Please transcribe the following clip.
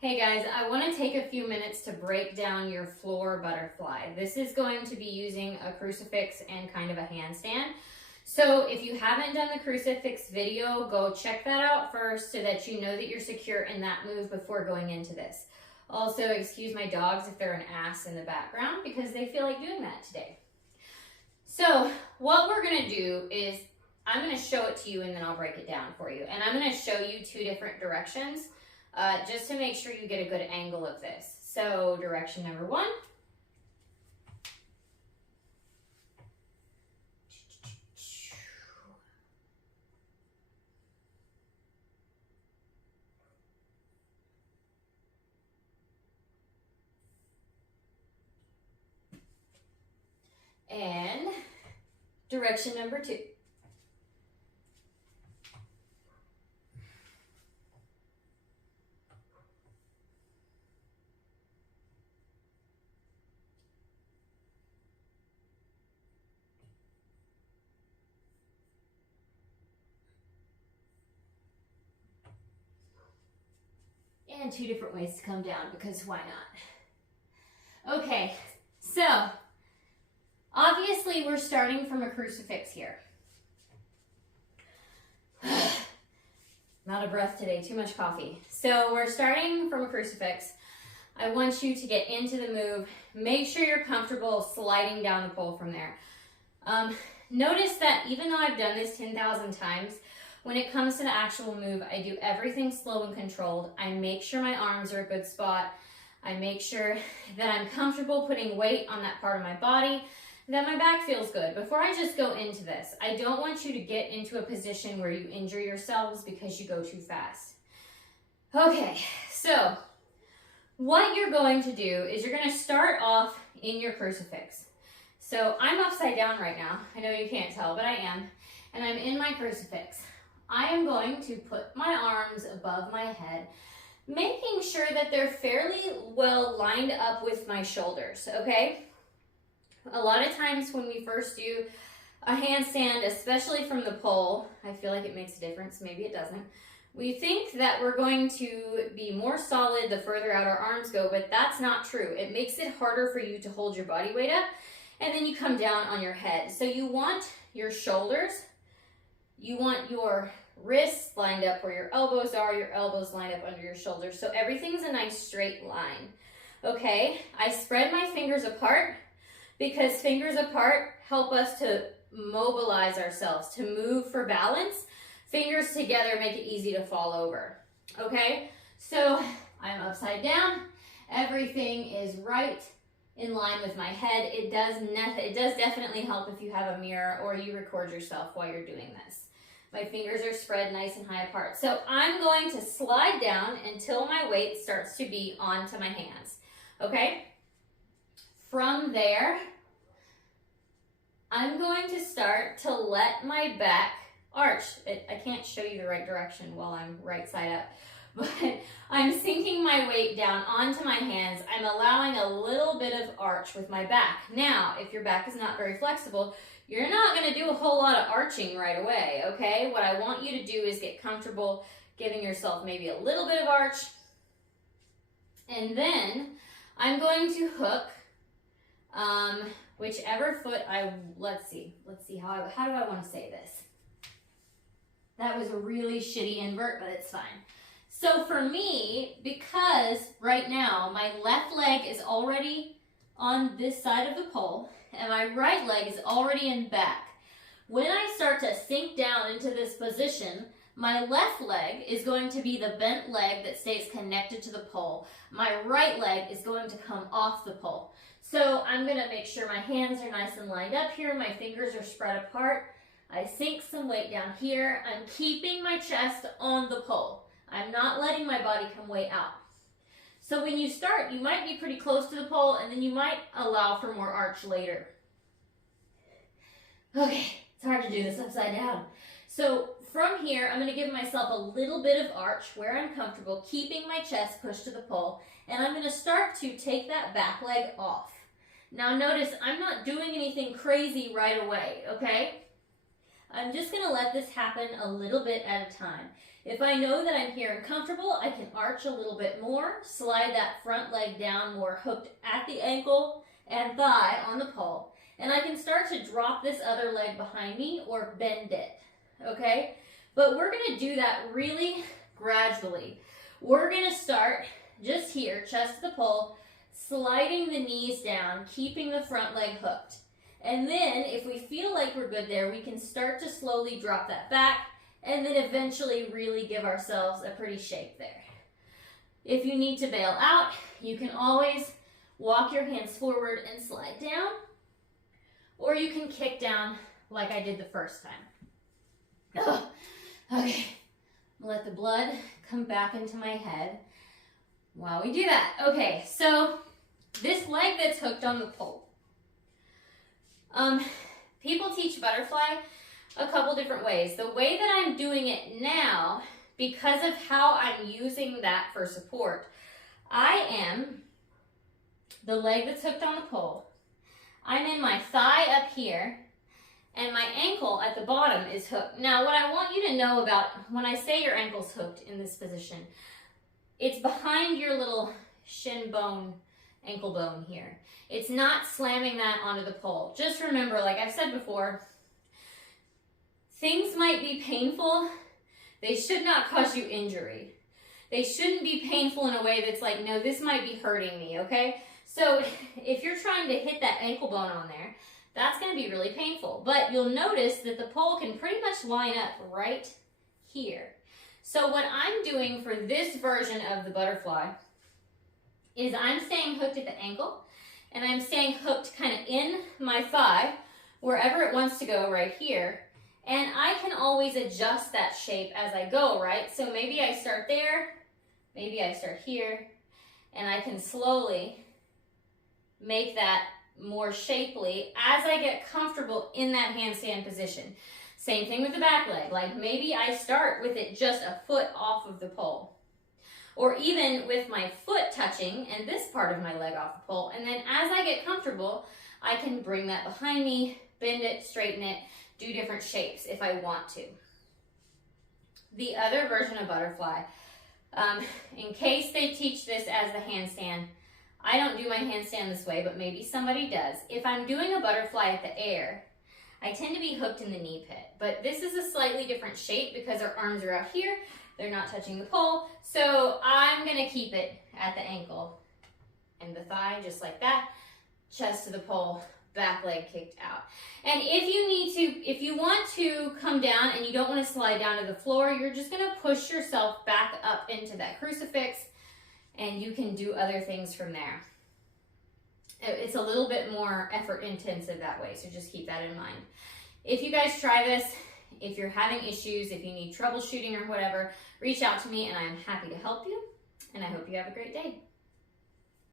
Hey guys, I want to take a few minutes to break down your floor butterfly. This is going to be using a crucifix and kind of a handstand. So if you haven't done the crucifix video, go check that out first so that you know that you're secure in that move before going into this. Also, excuse my dogs if they're an ass in the background because they feel like doing that today. So what we're going to do is I'm going to show it to you and then I'll break it down for you. And I'm going to show you two different directions. Just to make sure you get a good angle of this. So direction number one. And direction number two. And two different ways to come down because why not? Okay, so obviously we're starting from a crucifix here. Not a breath today, too much coffee. So we're starting from a crucifix. I want you to get into the move. Make sure you're comfortable sliding down the pole from there. Notice that even though I've done this 10,000 times, when it comes to the actual move, I do everything slow and controlled. I make sure my arms are a good spot. I make sure that I'm comfortable putting weight on that part of my body, that my back feels good. Before I just go into this, I don't want you to get into a position where you injure yourselves because you go too fast. Okay, so what you're going to do is you're going to start off in your crucifix. So I'm upside down right now. I know you can't tell, but I am. And I'm in my crucifix. I am going to put my arms above my head, making sure that they're fairly well lined up with my shoulders, okay? A lot of times when we first do a handstand, especially from the pole, I feel like it makes a difference, maybe it doesn't. We think that we're going to be more solid the further out our arms go, but that's not true. It makes it harder for you to hold your body weight up, and then you come down on your head. So you want your shoulders, you want your wrists lined up where your elbows are, your elbows lined up under your shoulders. So everything's a nice straight line. Okay, I spread my fingers apart because fingers apart help us to mobilize ourselves, to move for balance. Fingers together make it easy to fall over. Okay, so I'm upside down. Everything is right in line with my head. It does definitely help if you have a mirror or you record yourself while you're doing this. My fingers are spread nice and high apart. So I'm going to slide down until my weight starts to be onto my hands. Okay? From there, I'm going to start to let my back arch. I can't show you the right direction while I'm right side up, but I'm sinking my weight down onto my hands. I'm allowing a little bit of arch with my back. Now, if your back is not very flexible, you're not going to do a whole lot of arching right away, okay? What I want you to do is get comfortable giving yourself maybe a little bit of arch. And then I'm going to hook whichever foot let's see how do I want to say this? That was a really shitty invert, but it's fine. So for me, because right now my left leg is already on this side of the pole, and my right leg is already in back. When I start to sink down into this position, my left leg is going to be the bent leg that stays connected to the pole. My right leg is going to come off the pole. So I'm going to make sure my hands are nice and lined up here. My fingers are spread apart. I sink some weight down here. I'm keeping my chest on the pole. I'm not letting my body come way out. So when you start, you might be pretty close to the pole, and then you might allow for more arch later. Okay, it's hard to do this upside down. So from here, I'm going to give myself a little bit of arch where I'm comfortable, keeping my chest pushed to the pole, and I'm going to start to take that back leg off. Now notice, I'm not doing anything crazy right away, okay? I'm just going to let this happen a little bit at a time. If I know that I'm here and comfortable, I can arch a little bit more, slide that front leg down more hooked at the ankle and thigh on the pole. And I can start to drop this other leg behind me or bend it, okay? But we're gonna do that really gradually. We're gonna start just here, chest to the pole, sliding the knees down, keeping the front leg hooked. And then if we feel like we're good there, we can start to slowly drop that back and then eventually really give ourselves a pretty shape there. If you need to bail out, you can always walk your hands forward and slide down, or you can kick down like I did the first time. Oh, okay, let the blood come back into my head while we do that. Okay, so this leg that's hooked on the pole. People teach butterfly a couple different ways. The way that I'm doing it now, because of how I'm using that for support, I am the leg that's hooked on the pole. I'm in my thigh up here, and my ankle at the bottom is hooked. Now, what I want you to know about when I say your ankle's hooked in this position, it's behind your little shin bone, ankle bone here. It's not slamming that onto the pole. Just remember, like I've said before, things might be painful. They should not cause you injury. They shouldn't be painful in a way that's like, no, this might be hurting me, okay? So if you're trying to hit that ankle bone on there, that's going to be really painful. But you'll notice that the pole can pretty much line up right here. So what I'm doing for this version of the butterfly is I'm staying hooked at the ankle, and I'm staying hooked kind of in my thigh, wherever it wants to go right here. And I can always adjust that shape as I go, right? So maybe I start there, maybe I start here, and I can slowly make that more shapely as I get comfortable in that handstand position. Same thing with the back leg. Like maybe I start with it just a foot off of the pole. Or even with my foot touching and this part of my leg off the pole. And then as I get comfortable, I can bring that behind me, bend it, straighten it, do different shapes if I want to. The other version of butterfly, in case they teach this as the handstand, I don't do my handstand this way, but maybe somebody does. If I'm doing a butterfly at the air, I tend to be hooked in the knee pit. But this is a slightly different shape because our arms are out here. They're not touching the pole. So I'm gonna keep it at the ankle and the thigh, just like that. Chest to the pole, back leg kicked out. And if you want to come down and you don't want to slide down to the floor, you're just gonna push yourself back up into that crucifix, and you can do other things from there. It's a little bit more effort intensive that way, so just keep that in mind. If you guys try this, if you're having issues, if you need troubleshooting or whatever, reach out to me and I'm happy to help you, and I hope you have a great day.